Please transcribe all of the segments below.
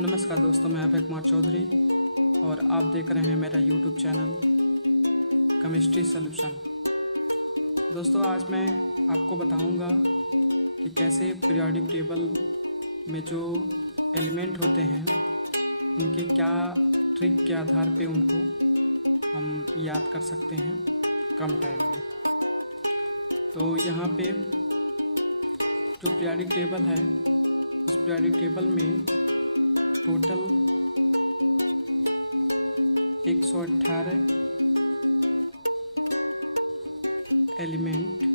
नमस्कार दोस्तों, मैं अभय कुमार चौधरी और आप देख रहे हैं मेरा यूट्यूब चैनल केमिस्ट्री सॉल्यूशन। दोस्तों, आज मैं आपको बताऊंगा कि कैसे पीरियोडिक टेबल में जो एलिमेंट होते हैं उनके क्या ट्रिक के आधार पे उनको हम याद कर सकते हैं कम टाइम में। तो यहाँ पे जो पीरियोडिक टेबल है, उस पीरियोडिक टेबल में टोटल 118 एलिमेंट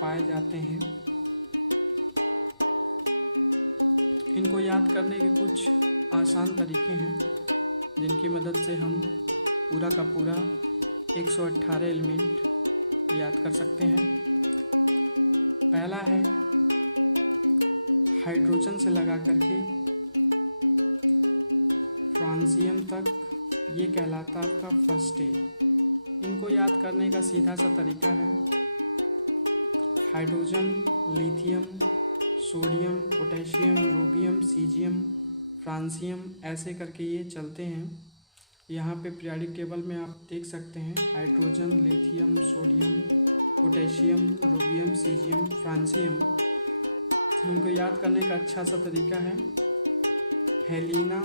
पाए जाते हैं। इनको याद करने के कुछ आसान तरीके हैं जिनकी मदद से हम पूरा का पूरा 118 एलिमेंट याद कर सकते हैं। पहला है हाइड्रोजन से लगा करके फ्रांसियम तक, ये कहलाता है आपका फर्स्ट स्टेज। इनको याद करने का सीधा सा तरीका है hydrogen, lithium, sodium, potassium, rubidium, caesium, francium, ऐसे करके ये चलते हैं। यहाँ पे पीरियोडिक टेबल में आप देख सकते हैं hydrogen, lithium, sodium, potassium, rubidium, caesium, francium. इनको याद करने का अच्छा सा तरीका है हेलिना,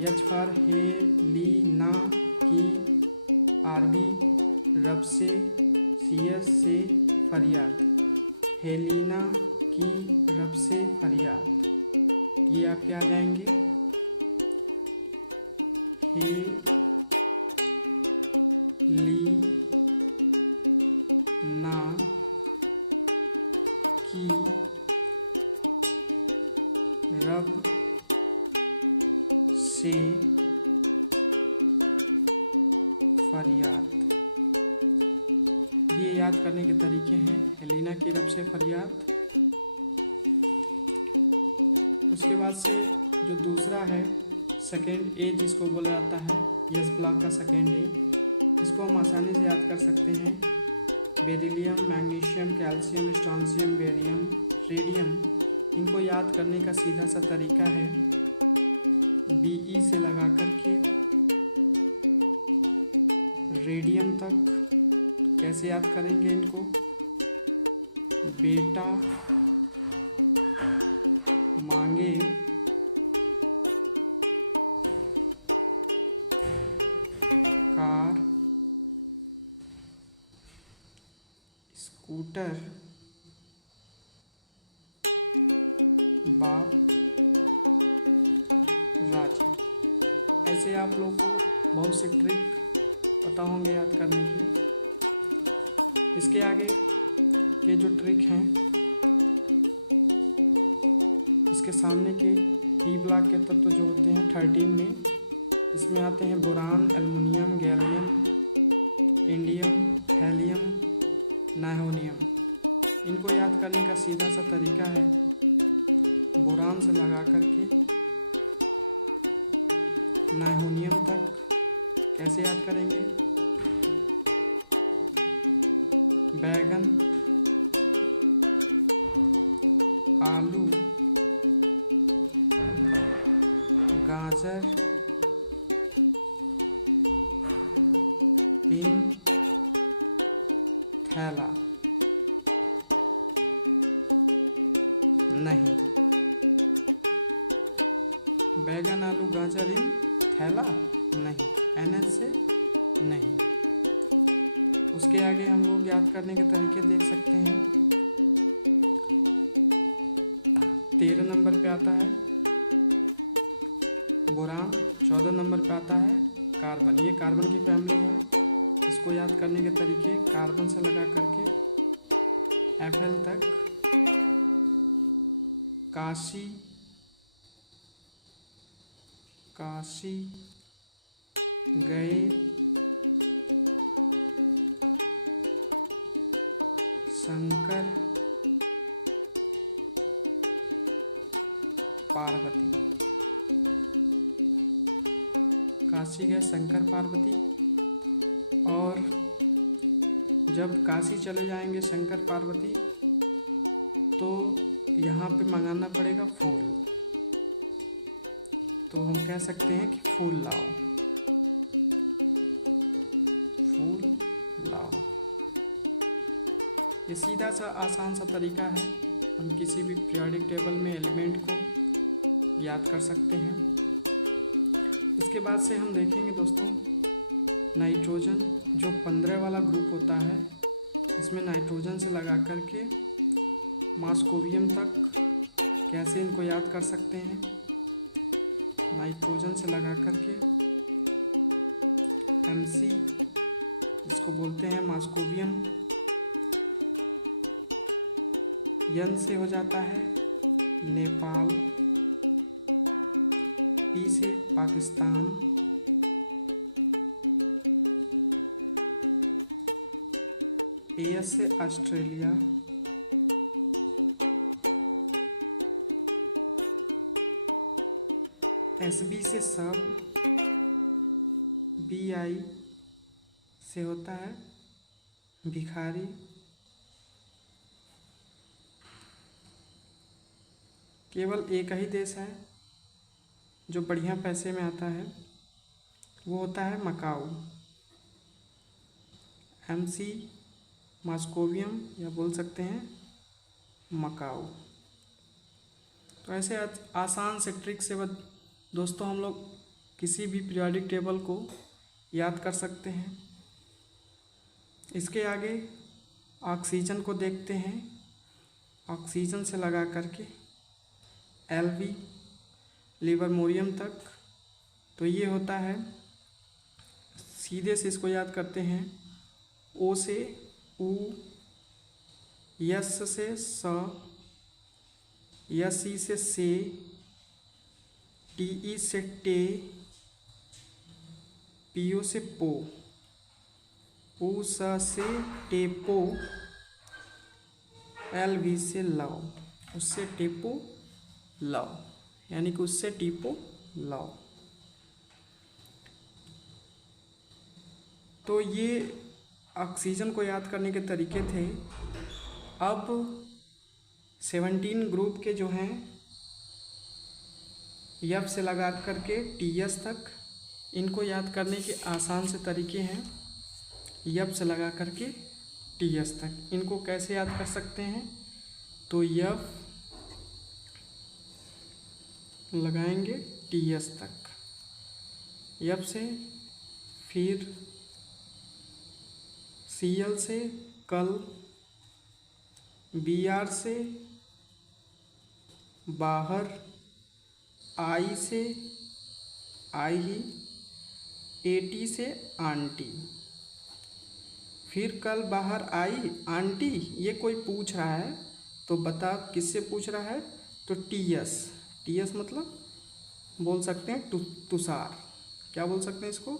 एच फॉर हेलिना की आरबी, रब से, सीएस से फरियाद। हेलिना की रब से फरियाद, ये आपके आ जाएंगे। हेलिना की रब से फरियाद, ये याद करने के तरीके हैं हेलिना की रब से फरियाद। उसके बाद से जो दूसरा है सेकेंड ए, जिसको बोला जाता है यस ब्लॉक का सेकेंड ए, इसको हम आसानी से याद कर सकते हैं beryllium, magnesium, calcium, strontium, barium, radium. इनको याद करने का सीधा सा तरीका है बीई से लगा करके रेडियम तक। कैसे याद करेंगे इनको? बेटा मांगे कार, स्कूटर, बाप राजा। ऐसे आप लोग को बहुत से ट्रिक पता होंगे याद करने की। इसके आगे के जो ट्रिक हैं, इसके सामने के पी ब्लॉक के तत्व जो होते हैं 13 में, इसमें आते हैं boron, aluminium, gallium, indium, helium, nitronium. इनको याद करने का सीधा सा तरीका है बोरान से लगा करके नाइट्रोनियम तक। कैसे याद करेंगे? बैगन, आलू, गाजर, इन थैला नहीं। बैगन, आलू, गाजर, इन थैला नहीं, एनएच से नहीं। उसके आगे हम लोग याद करने के तरीके देख सकते हैं। 13 नंबर पे आता है बोरान, 14 नंबर पे आता है कार्बन। ये कार्बन की फैमिली है। इसको याद करने के तरीके कार्बन से लगा करके Fl तक, काशी, काशी गए, शंकर पार्वती। काशी गए शंकर पार्वती। और जब काशी चले जाएंगे शंकर पार्वती तो यहाँ पे मंगाना पड़ेगा फूल, तो हम कह सकते हैं कि फूल लाओ, फूल लाओ। ये सीधा सा आसान सा तरीका है, हम किसी भी पीरियोडिक टेबल में एलिमेंट को याद कर सकते हैं। इसके बाद से हम देखेंगे दोस्तों नाइट्रोजन, जो 15 वाला ग्रुप होता है, इसमें नाइट्रोजन से लगा कर के मॉस्कोवियम तक कैसे इनको याद कर सकते हैं। नाइट्रोजन से लगा कर के MC, इसको बोलते हैं मॉस्कोवियम। N से हो जाता है नेपाल, P से पाकिस्तान, AS से ऑस्ट्रेलिया, SB से सब, BI से होता है भिखारी, केवल एक ही देश है जो बढ़िया पैसे में आता है, वो होता है मकाऊ। MC मॉस्कोवियम या बोल सकते हैं मकाऊ। तो ऐसे आसान से ट्रिक से दोस्तों हम लोग किसी भी पीरियोडिक टेबल को याद कर सकते हैं। इसके आगे ऑक्सीजन को देखते हैं। ऑक्सीजन से लगा करके LV लिबरमोरियम तक, तो ये होता है, सीधे से इसको याद करते हैं, O से U, S से स, SE से से, TE से टे, PO से पो, U से टेपो, LV से लव, उससे टेपो लव, यानी कि उससे टीपो लव। तो ये ऑक्सीजन को याद करने के तरीके थे। अब 17 ग्रुप के जो हैं F से लगा करके TS तक, इनको याद करने के आसान से तरीके हैं। F से लगा करके TS तक, इनको कैसे याद कर सकते हैं, तो F लगाएंगे TS तक, F से फिर Cl से कल, Br से बाहर, I से आई, AT से आंटी। फिर कल बाहर आई आंटी, ये कोई पूछ रहा है तो बता किससे पूछ रहा है, तो TS मतलब बोल सकते हैं तुषार। क्या बोल सकते हैं इसको,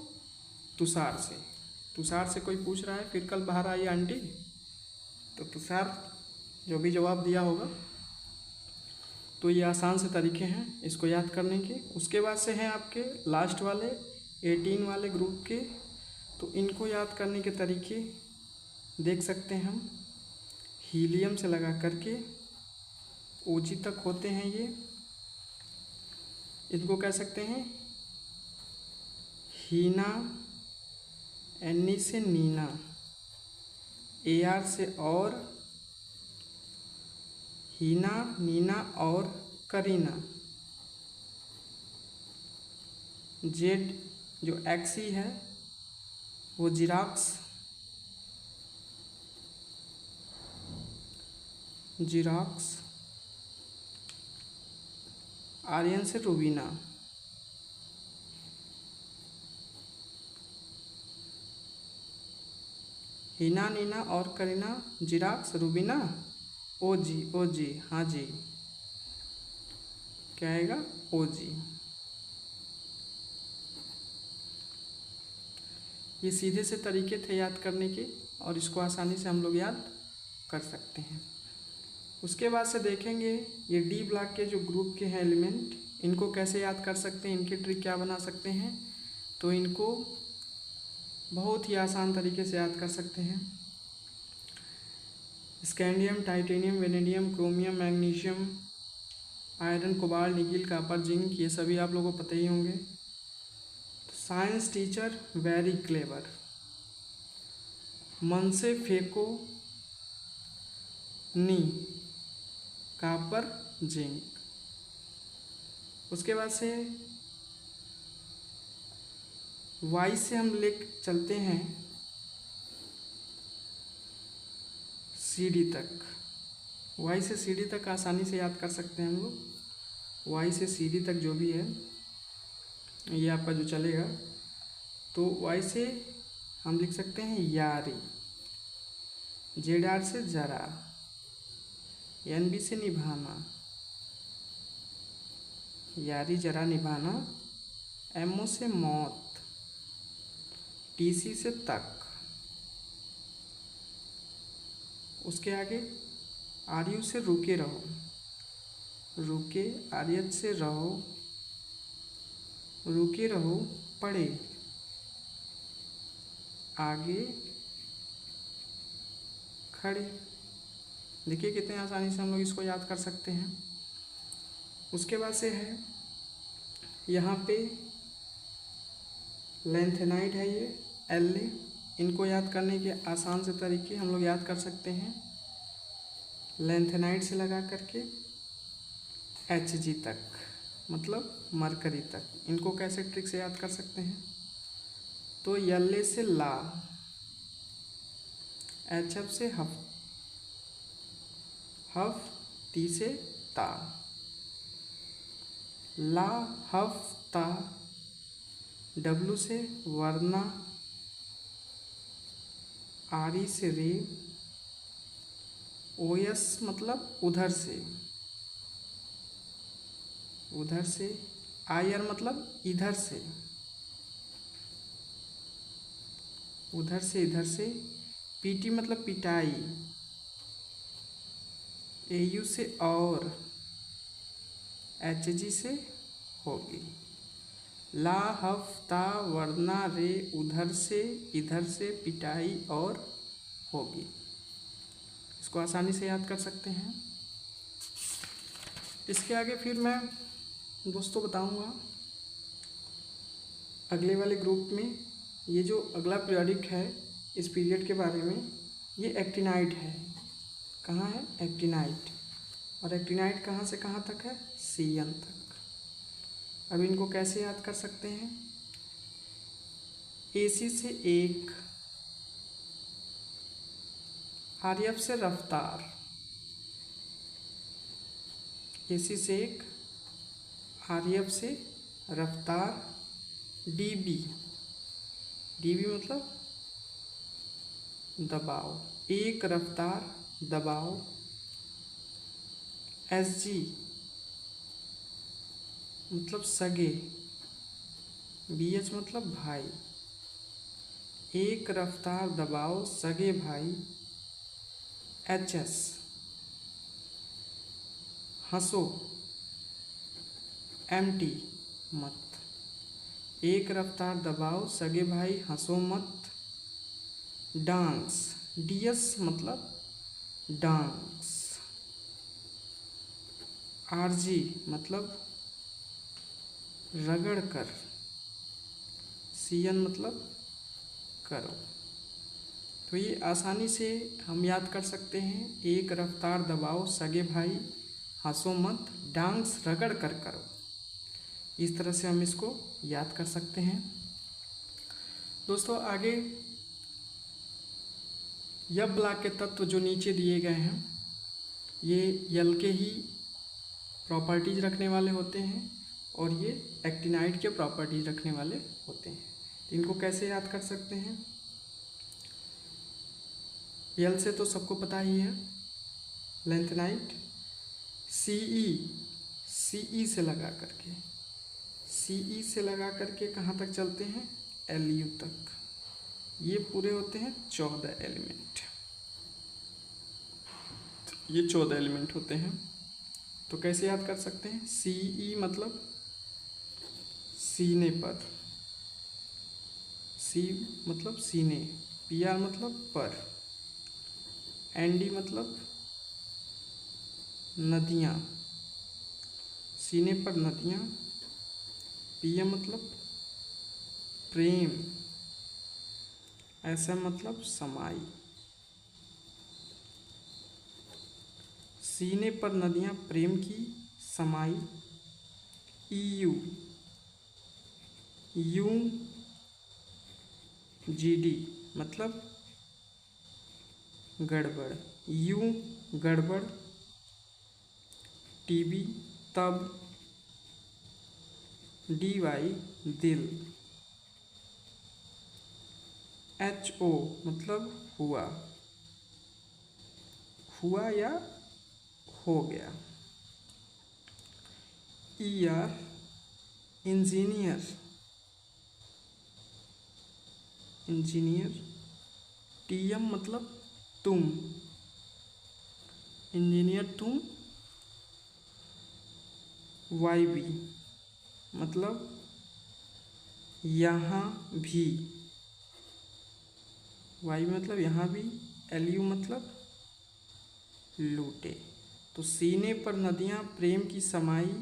तुषार से कोई पूछ रहा है। फिर कल बाहर आई आंटी, तो तुषार जो भी जवाब दिया होगा। तो ये आसान से तरीके हैं इसको याद करने के। उसके बाद से हैं आपके लास्ट वाले 18 वाले ग्रुप के, तो इनको याद करने के तरीके देख सकते हैं हम। हीलियम से लगा करके OG तक होते हैं ये, इनको कह सकते हैं हीना, NE से नीना, AR से और, हीना, नीना और करीना। Z जो XE है वो जिराक्स, आर्यन से रूबीना। हीना, नीना और करीना, जिराक्स, रूबीना, OG, हाँ जी, क्या आएगा, OG। ये सीधे से तरीके थे याद करने के, और इसको आसानी से हम लोग याद कर सकते हैं। उसके बाद से देखेंगे ये D ब्लॉक के जो ग्रुप के हैं एलिमेंट, इनको कैसे याद कर सकते हैं, इनकी ट्रिक क्या बना सकते हैं। तो इनको बहुत ही आसान तरीके से याद कर सकते हैं। Scandium, titanium, vanadium, chromium, magnesium, iron, cobalt, nickel, copper, zinc, ये सभी आप लोगों को पता ही होंगे। साइंस टीचर वेरी क्लेवर, मन से फेंको नी, कॉपर, जिंक। उसके बाद से वाई से हम ले चलते हैं सी डी तक। वाई से सी डी तक आसानी से याद कर सकते हैं हम लोग। वाई से सी डी तक जो भी है ये आपका जो चलेगा, तो वाई से हम लिख सकते हैं यारी, जेड आर से जरा, एन बी से निभाना, यारी जरा निभाना, एम ओ से मौत, टी सी से तक। उसके आगे आर यू से रुके रहो, रुके, आर एच से रहो, रुके रहो, पढ़े, आगे खड़े। देखिए कितने आसानी से हम लोग इसको याद कर सकते हैं। उसके बाद से है यहाँ पे लेंथेनाइड है ये एल ए, इनको याद करने के आसान से तरीके हम लोग याद कर सकते हैं। लेंथेनाइड से लगा करके एच जी तक, मतलब मरकरी तक, इनको कैसे ट्रिक से याद कर सकते हैं। तो यल ए से ला, एच एफ से हफ, हफ, टी से ता, ला हफ ता, डब्लू से वरना, आर ई से रे, ओ एस मतलब उधर से, उधर से, आई आर मतलब इधर से, उधर से इधर से, पीटी मतलब पिटाई, ए यू से और, एच जी से होगी, ला हफ्ता वरना रे, उधर से इधर से, पिटाई और होगी। इसको आसानी से याद कर सकते हैं। इसके आगे फिर मैं दोस्तों बताऊंगा अगले वाले ग्रुप में। ये जो अगला पीरियडिक है इस पीरियड के बारे में, ये एक्टिनाइड है। कहाँ है? एक्टिनाइड। और एक्टिनाइड कहाँ से कहाँ तक है? सी एन तक। अब इनको कैसे याद कर सकते हैं? ए सी से एक, आर एफ से रफ्तार, ए सी से एक, आर एफ से रफ्तार, डी बी, डी बी मतलब दबाव, एक रफ्तार दबाव, एस जी मतलब सगे, बी एच मतलब भाई, एक रफ्तार दबाव सगे भाई, एच एस हंसो, एम टी मत, एक रफ्तार दबाव सगे भाई हंसो मत, डांस, डी एस मतलब डांस, आर जी मतलब रगड़ कर, सी एन मतलब करो। तो ये आसानी से हम याद कर सकते हैं, एक रफ्तार दबाओ सगे भाई हंसो मत, डांस रगड़ कर करो। इस तरह से हम इसको याद कर सकते हैं। दोस्तों आगे यब ब्लॉक के तत्व जो नीचे दिए गए हैं ये यल के ही प्रॉपर्टीज रखने वाले होते हैं और ये एक्टिनाइड के प्रॉपर्टीज रखने वाले होते हैं। इनको कैसे याद कर सकते हैं? यल से तो सबको पता ही है, लेंथेनाइड, सीई से लगा करके, सीई से लगा करके कहाँ तक चलते हैं? एल यू तक। ये पूरे होते हैं 14 एलिमेंट, ये 14 एलिमेंट होते हैं। तो कैसे याद कर सकते हैं? सीई मतलब सीने पर, सी मतलब सीने, पी आर मतलब पर, एनडी मतलब नदियाँ, सीने पर नदियाँ। पीएम मतलब प्रेम, एसएम मतलब समाई। सीने पर नदियाँ प्रेम की समाई। ईयू, यू जीडी मतलब गड़बड़, यू गड़बड़। टीबी तब, डीवाई दिल। एचओ मतलब हुआ, हुआ या हो गया। ER engineer, engineer. टीएम मतलब तुम, इंजीनियर तुम। वाईबी मतलब यहाँ भी, वाई मतलब यहाँ भी। एलयू मतलब लूटे। तो सीने पर नदियाँ प्रेम की समाई,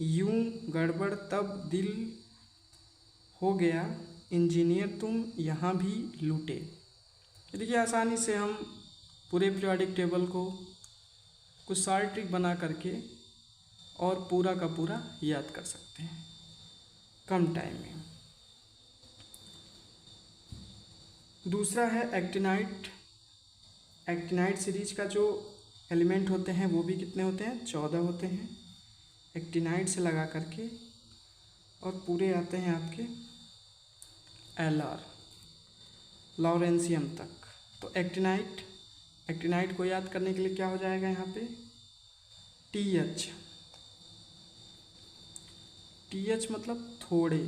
यूं गड़बड़ तब दिल हो गया, इंजीनियर तुम यहाँ भी लूटे। देखिए आसानी से हम पूरे पीरियोडिक टेबल को कुछ शॉर्ट ट्रिक बना करके और पूरा का पूरा याद कर सकते हैं कम टाइम में। दूसरा है एक्टिनाइट। एक्टिनाइट सीरीज का जो एलिमेंट होते हैं वो भी कितने होते हैं, 14 होते हैं। एक्टिनाइट से लगा करके और पूरे आते हैं आपके एलआर लॉरेंशियम तक। तो एक्टिनाइट, एक्टिनाइट को याद करने के लिए क्या हो जाएगा यहाँ पे, टीएच। टीएच मतलब थोड़े।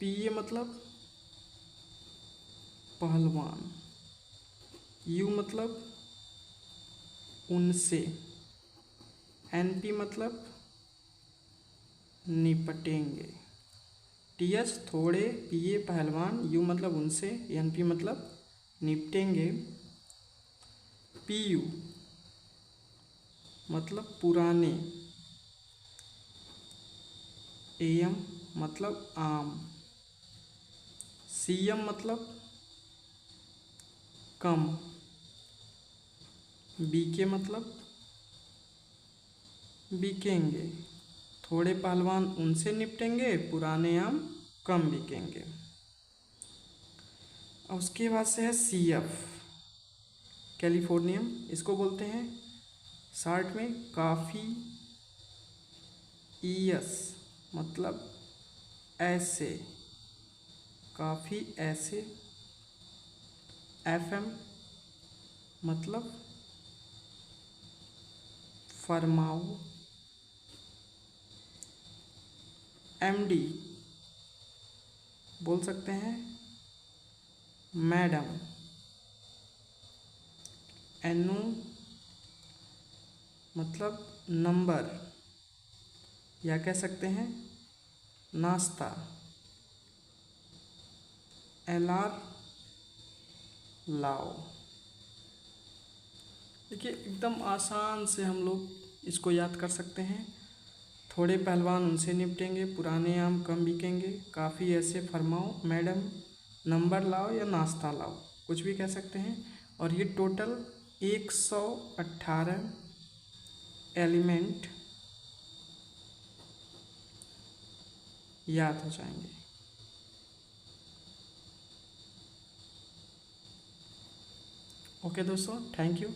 पीए मतलब पहलवान। यू मतलब उनसे। एनपी मतलब निपटेंगे। टीएच थोड़े, पीए पहलवान, यू मतलब उनसे, एनपी मतलब निपटेंगे। पीयू मतलब पुराने। एएम मतलब आम। सीएम मतलब कम। बीके मतलब बिकेंगे। थोड़े पहलवान उनसे निपटेंगे, पुराने आम कम बिकेंगे। और उसके बाद से है सीएफ, कैलिफोर्नियम। इसको बोलते हैं शॉर्ट में काफ़ी। ईएस मतलब ऐसे, काफ़ी ऐसे। एफएम मतलब फरमाओ। एमडी बोल सकते हैं मैडम। एनओ मतलब नंबर या कह सकते हैं नाश्ता। एलआर लाओ। देखिए एकदम आसान से हम लोग इसको याद कर सकते हैं। थोड़े पहलवान उनसे निपटेंगे, पुराने आम कम बिकेंगे, काफ़ी ऐसे फरमाओ, मैडम, नंबर लाओ या नाश्ता लाओ, कुछ भी कह सकते हैं। और ये टोटल 118 एलिमेंट याद हो जाएंगे। ओके दोस्तों, थैंक यू।